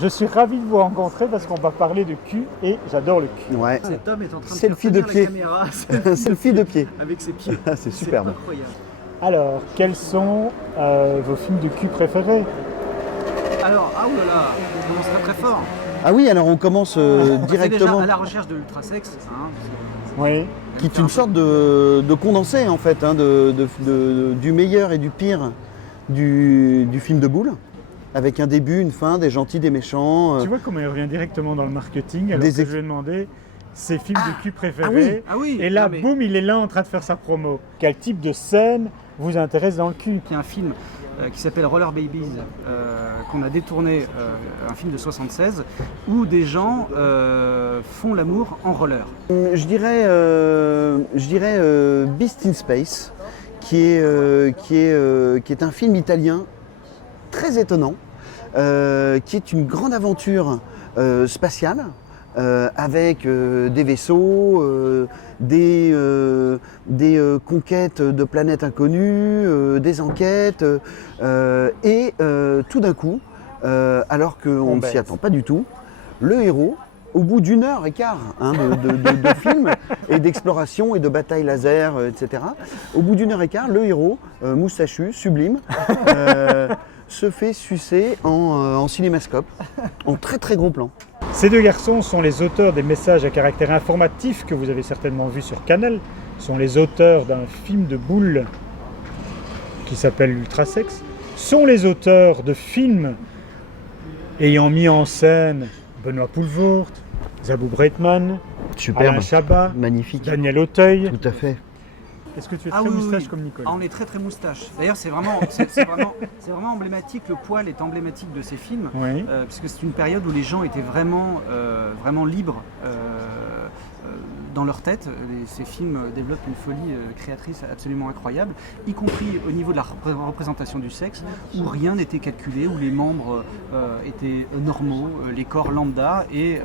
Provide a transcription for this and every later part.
Je suis ravi de vous rencontrer parce qu'on va parler de cul et j'adore le cul. Ouais. Cet homme est en train de Selfie faire de tenir pied. la caméra Selfie de pied. avec ses pieds. C'est superbe. Incroyable. Alors, quels sont vos films de cul préférés? Alors, ah oulala, on commence très fort. Ah oui, alors on commence C'est directement, déjà à la recherche de l'ultrasexe. Hein, Oui. qui est une sorte de condensé en fait, hein, du meilleur et du pire du film de boule, avec un début, une fin, des gentils, des méchants. Tu vois comment il revient directement dans le marketing alors Des que ex- je lui ai demandé ses films de cul préférés. Ah oui. Et là, non, mais boum, il est là en train de faire sa promo. Quel type de scène vous intéresse dans le cul? il y a un film qui s'appelle Roller Babies, qu'on a détourné, un film de 76, où des gens font l'amour en roller. Je dirais Beast in Space, qui est un film italien très étonnant, qui est une grande aventure spatiale, avec des vaisseaux, des conquêtes de planètes inconnues, des enquêtes, et tout d'un coup, alors qu'on ne s'y attend pas du tout, le héros, au bout d'1h15 de film et d'exploration et de bataille laser, etc., au bout d'1h15, le héros, moustachu, sublime, se fait sucer en cinémascope, en très très gros plan. Ces deux garçons sont les auteurs des messages à caractère informatif que vous avez certainement vus sur Canal. Sont les auteurs d'un film de boule qui s'appelle Ultrasex. Sont les auteurs de films ayant mis en scène Benoît Poelvoort, Zabou Breitman, Alain Chabat, Magnifique, Daniel Auteuil. tout à fait. Est-ce que tu es Ah très oui, moustache oui. comme Nicole? Ah, on est très très moustache. D'ailleurs, c'est vraiment emblématique. Le poil est emblématique de ces films, Oui. puisque c'est une période où les gens étaient vraiment libres dans leur tête. Ces films développent une folie créatrice absolument incroyable, y compris au niveau de la représentation du sexe, où rien n'était calculé, où les membres étaient normaux, les corps lambda et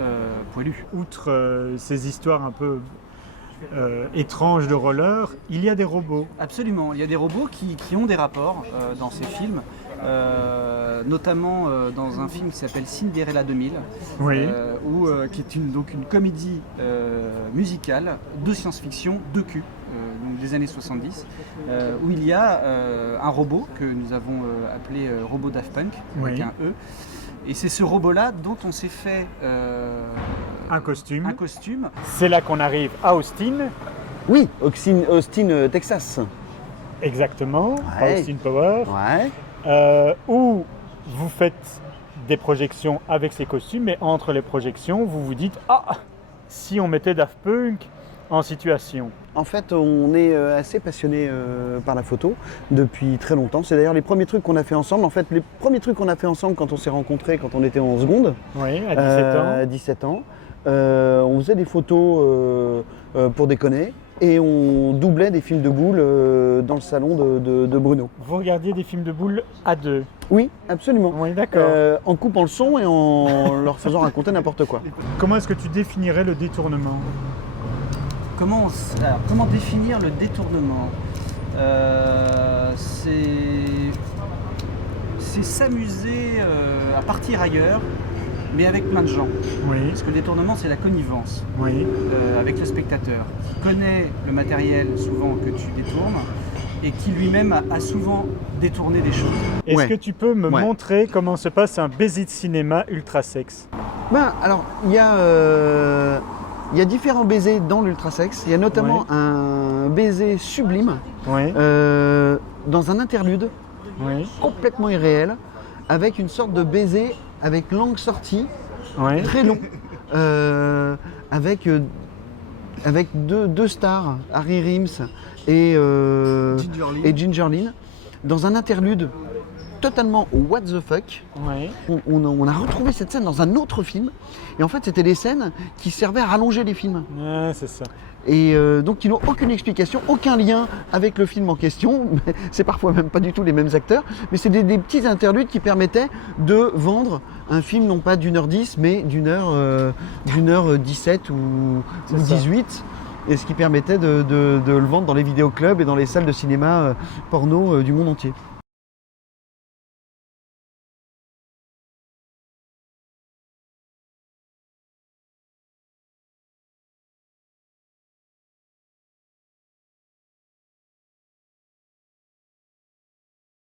poilus. Outre ces histoires un peu étranges de roller, il y a des robots. Absolument, il y a des robots qui ont des rapports dans ces films, notamment dans un film qui s'appelle Cinderella 2000, Oui. qui est donc une comédie musicale de science-fiction de cul, donc des années 70, où il y a un robot que nous avons appelé robot Daft Punk, avec Oui. un E. Et c'est ce robot-là dont on s'est fait Un costume. un costume. C'est là qu'on arrive à Austin. Oui, Austin, Texas. Exactement, Ouais. Austin Power. Ouais. Où vous faites des projections avec ces costumes, et entre les projections, vous vous dites « Ah, si on mettait Daft Punk en situation ». En fait, on est assez passionné par la photo depuis très longtemps. C'est d'ailleurs les premiers trucs qu'on a fait ensemble. En fait, les premiers trucs qu'on a fait ensemble quand on s'est rencontrés, quand on était en seconde, Oui, à 17 ans. à 17 ans, on faisait des photos pour déconner et on doublait des films de boules dans le salon de Bruno. Vous regardiez des films de boules à deux. Oui, absolument. Oui, d'accord. En coupant le son et en leur faisant raconter n'importe quoi. Comment est-ce que tu définirais le détournement? Alors, comment définir le détournement? C'est s'amuser à partir ailleurs, mais avec plein de gens. Oui, Parce que le détournement, c'est la connivence oui. avec le spectateur, qui connaît le matériel souvent que tu détournes et qui lui-même a souvent détourné des choses. Est-ce Ouais. que tu peux me Ouais. montrer comment se passe un baiser de cinéma ultrasexe? Ben, alors, il y a différents baisers dans l'ultrasex. Il y a notamment un baiser sublime Oui, dans un interlude oui, complètement irréel, avec une sorte de baiser avec langue sortie, oui. très long, avec deux stars, Harry Rims et Ginger Lynn, dans un interlude totalement what the fuck. Oui. On a retrouvé cette scène dans un autre film, et en fait c'était des scènes qui servaient à rallonger les films. Ouais, c'est ça. Et donc ils n'ont aucune explication, aucun lien avec le film en question, c'est parfois même pas du tout les mêmes acteurs, mais c'est des petits interludes qui permettaient de vendre un film non pas d'1h10 mais d'une heure 17 ou C'est ça. 18, et ce qui permettait de le vendre dans les vidéoclubs et dans les salles de cinéma porno du monde entier.